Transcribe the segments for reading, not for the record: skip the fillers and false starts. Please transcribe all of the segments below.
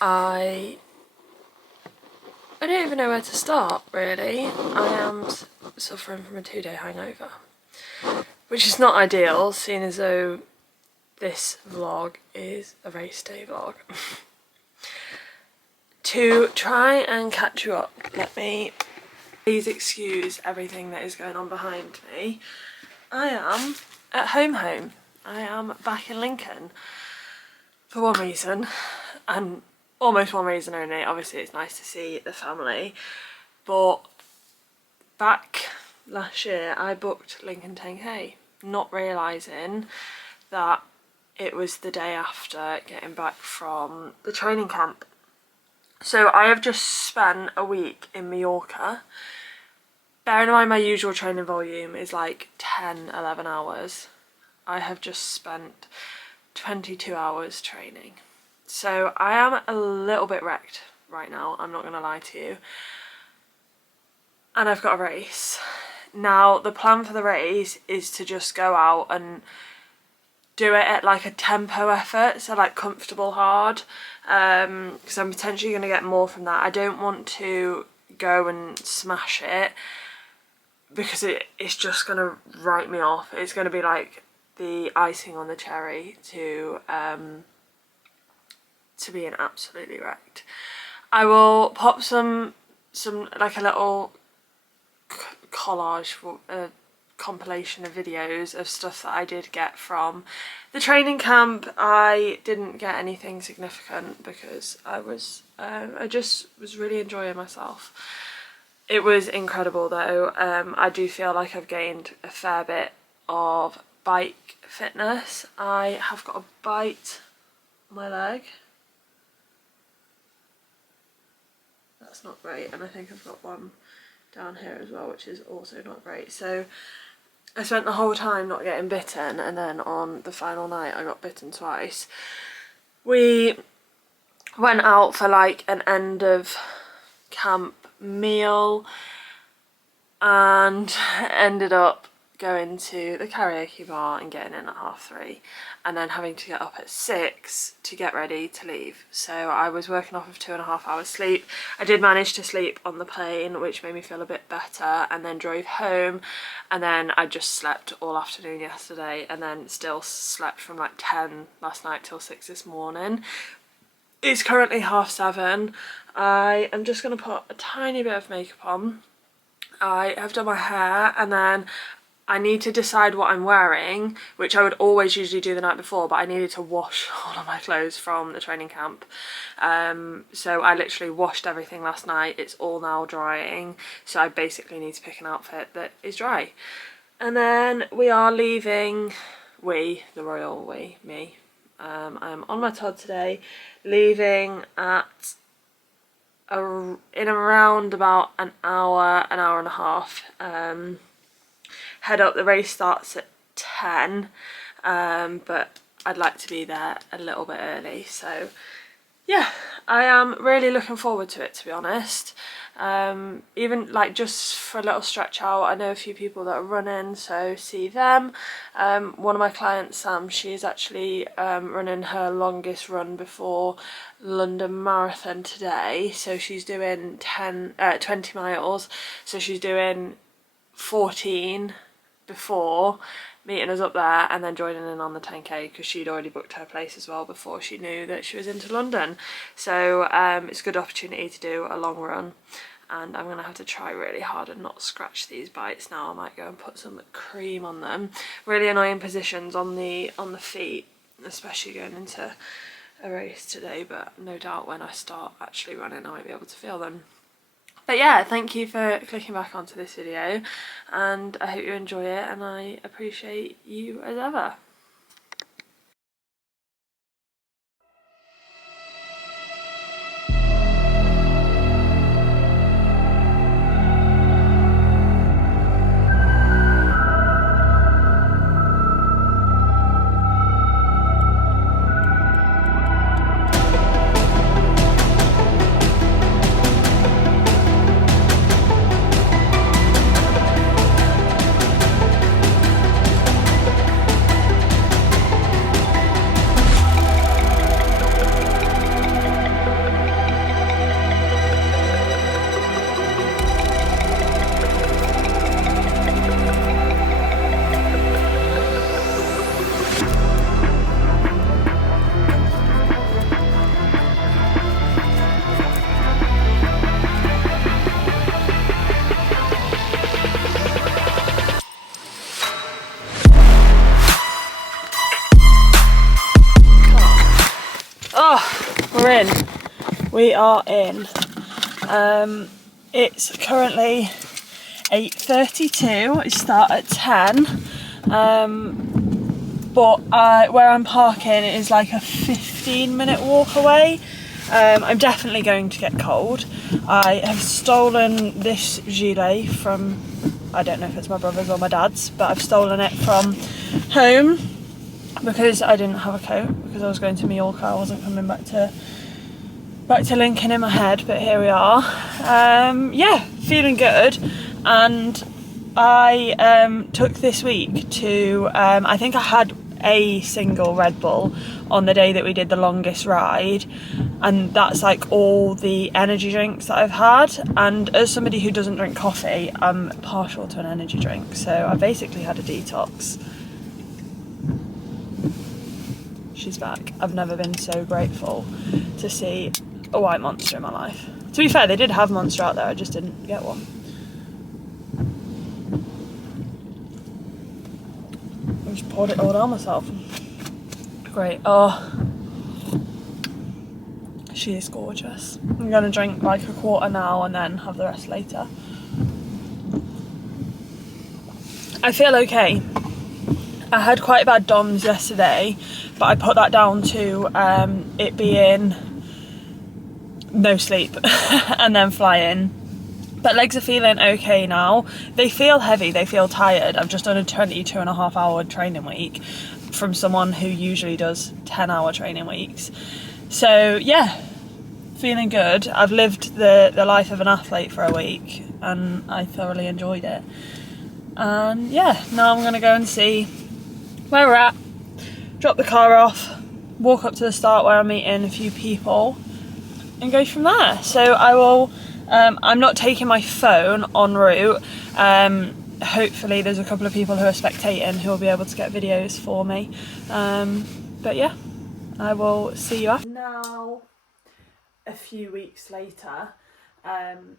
I don't even know where to start, really. I am suffering from a 2-day hangover, which is not ideal, seeing as though this vlog is a race day vlog. To try and catch you up, let me please excuse everything that is going on behind me. I am at home. I am back in Lincoln for one reason, and almost one reason only. Obviously it's nice to see the family, but back last year I booked Lincoln 10k, not realising that it was the day after getting back from the training camp. So I have just spent a week in Mallorca. Bearing in mind my usual training volume is like 10-11 hours. I have just spent 22 hours training. So I am a little bit wrecked right now, I'm not going to lie to you. And I've got a race. Now the plan for the race is to just go out and do it at like a tempo effort, so like comfortable hard, because I'm potentially going to get more from that. I don't want to go and smash it because it's just going to write me off. It's going to be like the icing on the cherry to being absolutely wrecked. I will pop some like a little collage, compilation of videos of stuff that I did get from the training camp. I didn't get anything significant because I just was really enjoying myself. It was incredible though. I do feel like I've gained a fair bit of bike fitness. I have got a bite on my leg. That's not great, and I think I've got one down here as well, which is also not great. So I spent the whole time not getting bitten, and then on the final night I got bitten twice. We went out for like an end of camp meal and ended up going to the karaoke bar and getting in at 3:30, and then having to get up at 6 to get ready to leave. So I was working off of 2.5 hours sleep. I did manage to sleep on the plane, which made me feel a bit better, and then drove home, and then I just slept all afternoon yesterday, and then still slept from like 10 last night till 6 this morning. It's currently 7:30. I am just going to put a tiny bit of makeup on. I have done my hair, and then I need to decide what I'm wearing, which I would always usually do the night before, but I needed to wash all of my clothes from the training camp. So I literally washed everything last night. It's all now drying, so I basically need to pick an outfit that is dry. And then we are leaving, the royal we, me. I'm on my Todd today, leaving at in around about an hour and a half. Head up, the race starts at 10, but I'd like to be there a little bit early. So yeah, I am really looking forward to it, to be honest. Even like just for a little stretch out, I know a few people that are running, so see them. One of my clients, Sam, she's actually running her longest run before London Marathon today, so she's doing 20 miles, so she's doing 14 before, meeting us up there, and then joining in on the 10k because she'd already booked her place as well before she knew that she was into London. So it's a good opportunity to do a long run, and I'm gonna have to try really hard and not scratch these bites now. I might go and put some cream on them. Really annoying positions on the feet, especially going into a race today, but no doubt when I start actually running I might be able to feel them. But yeah, thank you for clicking back onto this video, and I hope you enjoy it, and I appreciate you as ever. We are in. It's currently 8:32. It start at 10. But where I'm parking is like a 15-minute walk away. I'm definitely going to get cold. I have stolen this gilet from, I don't know if it's my brother's or my dad's, but I've stolen it from home because I didn't have a coat because I was going to Mallorca. I wasn't coming back to Lincoln in my head, but here we are. Yeah, feeling good. And I took this week to, I think I had a single Red Bull on the day that we did the longest ride, and that's like all the energy drinks that I've had. And as somebody who doesn't drink coffee, I'm partial to an energy drink, so I basically had a detox. She's back. I've never been so grateful to see a white Monster in my life. To be fair, they did have Monster out there, I just didn't get one. I just poured it all down myself. Great. Oh, she is gorgeous. I'm gonna drink like a quarter now and then have the rest later. I feel okay. I had quite bad DOMS yesterday, but I put that down to it being no sleep and then flying. But legs are feeling okay now. They feel heavy, they feel tired. I've just done a 22.5-hour training week from someone who usually does 10-hour training weeks. So yeah, feeling good. I've lived the life of an athlete for a week and I thoroughly enjoyed it. And yeah, now I'm gonna go and see where we're at, drop the car off, walk up to the start where I'm meeting a few people and go from there. So I will, I'm not taking my phone en route. Hopefully there's a couple of people who are spectating who will be able to get videos for me. But yeah, I will see you after. Now, a few weeks later, and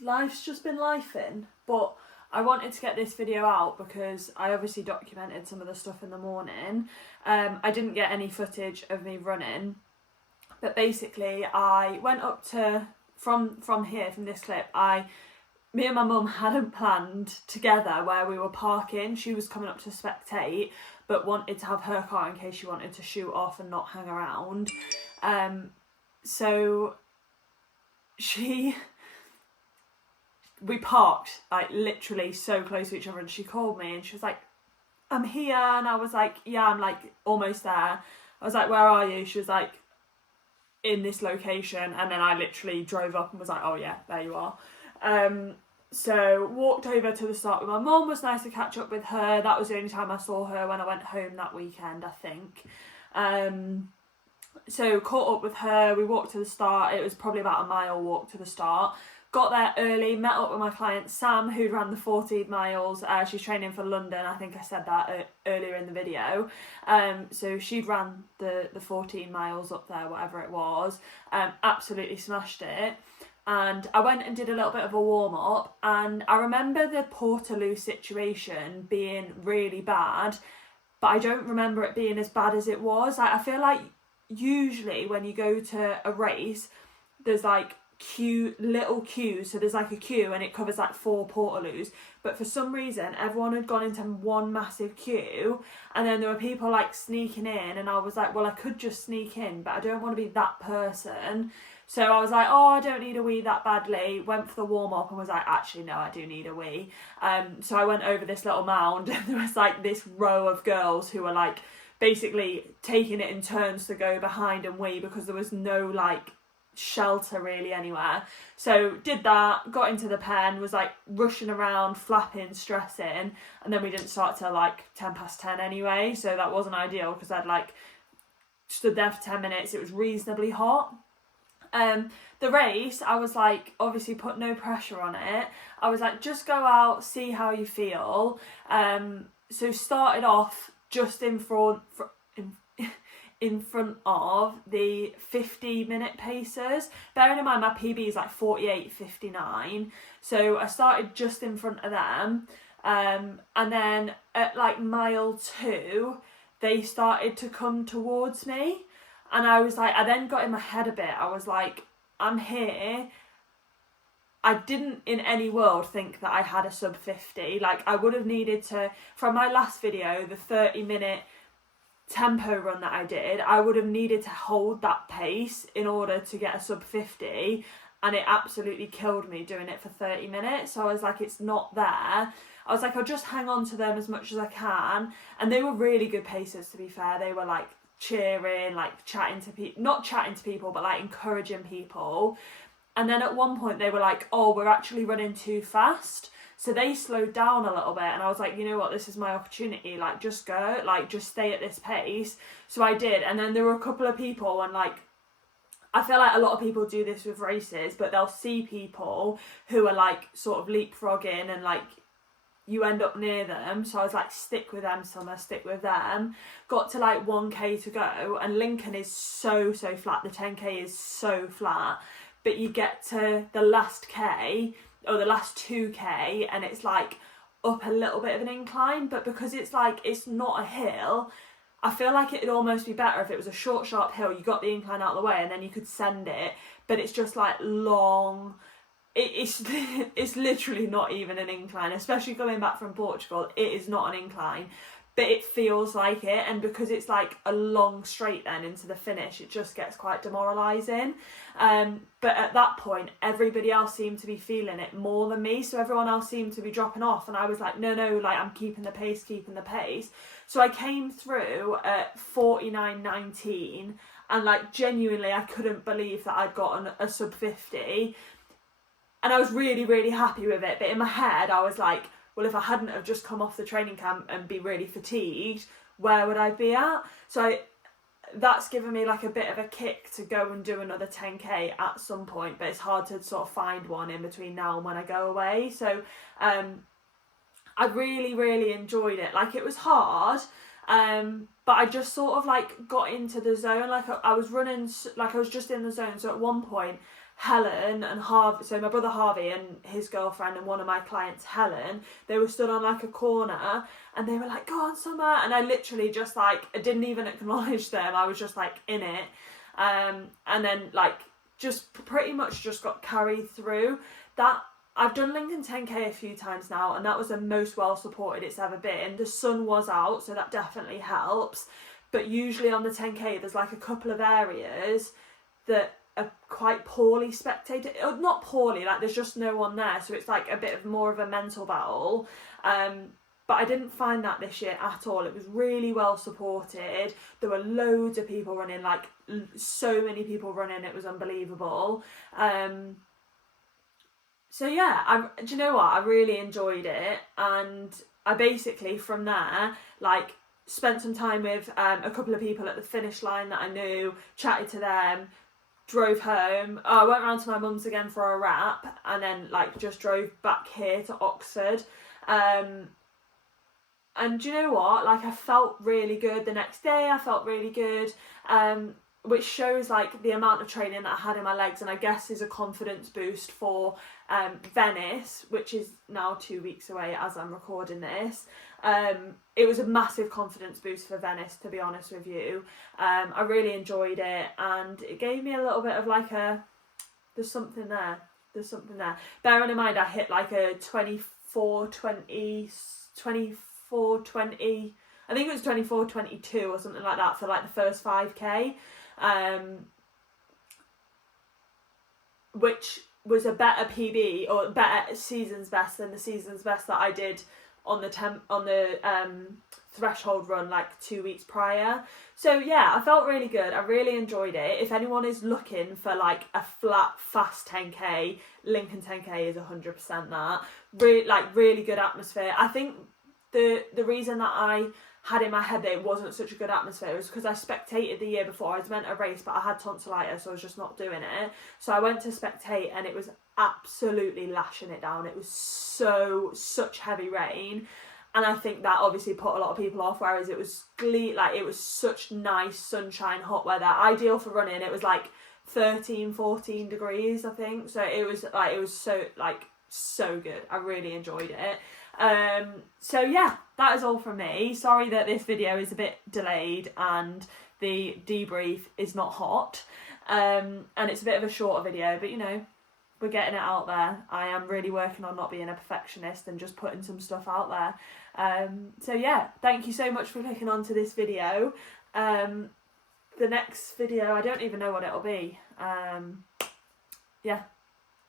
life's just been lifing, but I wanted to get this video out because I obviously documented some of the stuff in the morning. I didn't get any footage of me running, but basically I went up to, from here, from this clip, me and my mum hadn't planned together where we were parking. She was coming up to spectate, but wanted to have her car in case she wanted to shoot off and not hang around. So we parked like literally so close to each other, and she called me and she was like, I'm here, and I was like, yeah, I'm like almost there. I was like, where are you? She was like, in this location, and then I literally drove up and was like, oh yeah, there you are. So walked over to the start with my mum. Was nice to catch up with her. That was the only time I saw her when I went home that weekend, I think. So caught up with her, we walked to the start. It was probably about a mile walk to the start. Got there early, met up with my client Sam, who ran the 14 miles. She's training for London. I think I said that earlier in the video. So she'd ran the 14 miles up there, whatever it was. Absolutely smashed it. And I went and did a little bit of a warm-up. And I remember the Portaloo situation being really bad, but I don't remember it being as bad as it was. I feel like usually when you go to a race, there's like little queues, so there's like a queue and it covers like 4 Portaloos, but for some reason everyone had gone into one massive queue, and then there were people like sneaking in, and I was like, well, I could just sneak in, but I don't want to be that person. So I was like, oh, I don't need a wee that badly. Went for the warm-up and was like, actually no, I do need a wee. So I went over this little mound and there was like this row of girls who were like basically taking it in turns to go behind and wee, because there was no like shelter really anywhere. So did that, got into the pen, was like rushing around, flapping, stressing, and then we didn't start till like 10:10 anyway, so that wasn't ideal because I'd like stood there for 10 minutes. It was reasonably hot. The race, I was like, obviously put no pressure on it. I was like, just go out, see how you feel. So started off just in front of the 50-minute pacers. Bearing in mind my PB is like 48:59, so I started just in front of them, and then at like mile 2 they started to come towards me, And I was like, I then got in my head a bit. I was like, I'm here. I didn't in any world think that I had a sub 50. Like, I would have needed to, from my last video, the 30-minute tempo run that I did, I would have needed to hold that pace in order to get a sub 50, and it absolutely killed me doing it for 30 minutes. So I was like, it's not there. I was like, I'll just hang on to them as much as I can. And they were really good pacers, to be fair. They were like cheering, like chatting to people, not chatting to people, but like encouraging people. And then at one point they were like, oh, we're actually running too fast. So they slowed down a little bit, and I was like, you know what, this is my opportunity, like, just go, like, just stay at this pace. So I did. And then there were a couple of people, and like, I feel like a lot of people do this with races, but they'll see people who are like sort of leapfrogging, and like you end up near them. So I was like, stick with them, Summer, stick with them. Got to like 1k to go, and Lincoln is so flat. The 10k is so flat, but you get to the last k or the last 2k, and it's like up a little bit of an incline, but because it's like, it's not a hill, I feel like it'd almost be better if it was a short, sharp hill, you got the incline out of the way, and then you could send it, but it's just like long. It's literally not even an incline, especially coming back from Portugal. It is not an incline, but it feels like it, and because it's like a long straight then into the finish, it just gets quite demoralising. But at that point, everybody else seemed to be feeling it more than me, so everyone else seemed to be dropping off, and I was like, no, like, I'm keeping the pace. So I came through at 49.19, and like genuinely I couldn't believe that I'd gotten a sub 50, and I was really happy with it. But in my head I was like, well, if I hadn't have just come off the training camp and be really fatigued, where would I be at? So that's given me like a bit of a kick to go and do another 10k at some point, but it's hard to sort of find one in between now and when I go away. So I really enjoyed it. Like, it was hard, but I just sort of like got into the zone. Like, I was running, like I was just in the zone. So at one point, Helen and Harvey, so my brother Harvey and his girlfriend and one of my clients, Helen, they were stood on like a corner, and they were like, go on, Summer, and I literally just like, I didn't even acknowledge them. I was just like in it, and then like just pretty much just got carried through that. I've done Lincoln 10k a few times now, and that was the most well supported it's ever been. The sun was out, so that definitely helps, but usually on the 10k there's like a couple of areas that are quite poorly spectated, not poorly, like there's just no one there, so it's like a bit of more of a mental battle. But I didn't find that this year at all. It was really well supported. There were loads of people running, like so many people running, it was unbelievable. So yeah, do you know what, I really enjoyed it, and I basically from there like spent some time with a couple of people at the finish line that I knew, chatted to them, drove home. I went round to my mum's again for a wrap, and then like just drove back here to Oxford. And do you know what, like I felt really good the next day. I felt really good, which shows like the amount of training that I had in my legs, and I guess is a confidence boost for Venice, which is now 2 weeks away as I'm recording this. It was a massive confidence boost for Venice, to be honest with you. I really enjoyed it, and it gave me a little bit of like there's something there. Bearing in mind I hit like a 24:20, I think it was 24:22 or something like that for like the first 5k, which was a better PB or better season's best than the season's best that I did on the threshold run like 2 weeks prior. So yeah, I felt really good. I really enjoyed it. If anyone is looking for like a flat fast 10k, Lincoln 10k is 100% that. Really good atmosphere. I think the reason that I had in my head that it wasn't such a good atmosphere was because I spectated the year before. I was meant to race, but I had tonsillitis, so I was just not doing it. So I went to spectate, and it was absolutely lashing it down. It was such heavy rain, and I think that obviously put a lot of people off, whereas it was it was such nice sunshine hot weather, ideal for running. It was like 13-14 degrees, I think, so it was so good. I really enjoyed it. So yeah, that is all from me. Sorry that this video is a bit delayed and the debrief is not hot, and it's a bit of a shorter video, but you know, we're getting it out there. I am really working on not being a perfectionist and just putting some stuff out there. So yeah, thank you so much for clicking onto this video. The next video, I don't even know what it'll be. Yeah,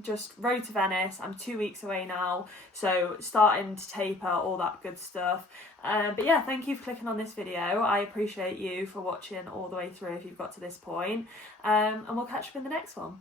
just road to Venice. I'm 2 weeks away now, so starting to taper, all that good stuff. But yeah, thank you for clicking on this video. I appreciate you for watching all the way through if you've got to this point. And we'll catch up in the next one.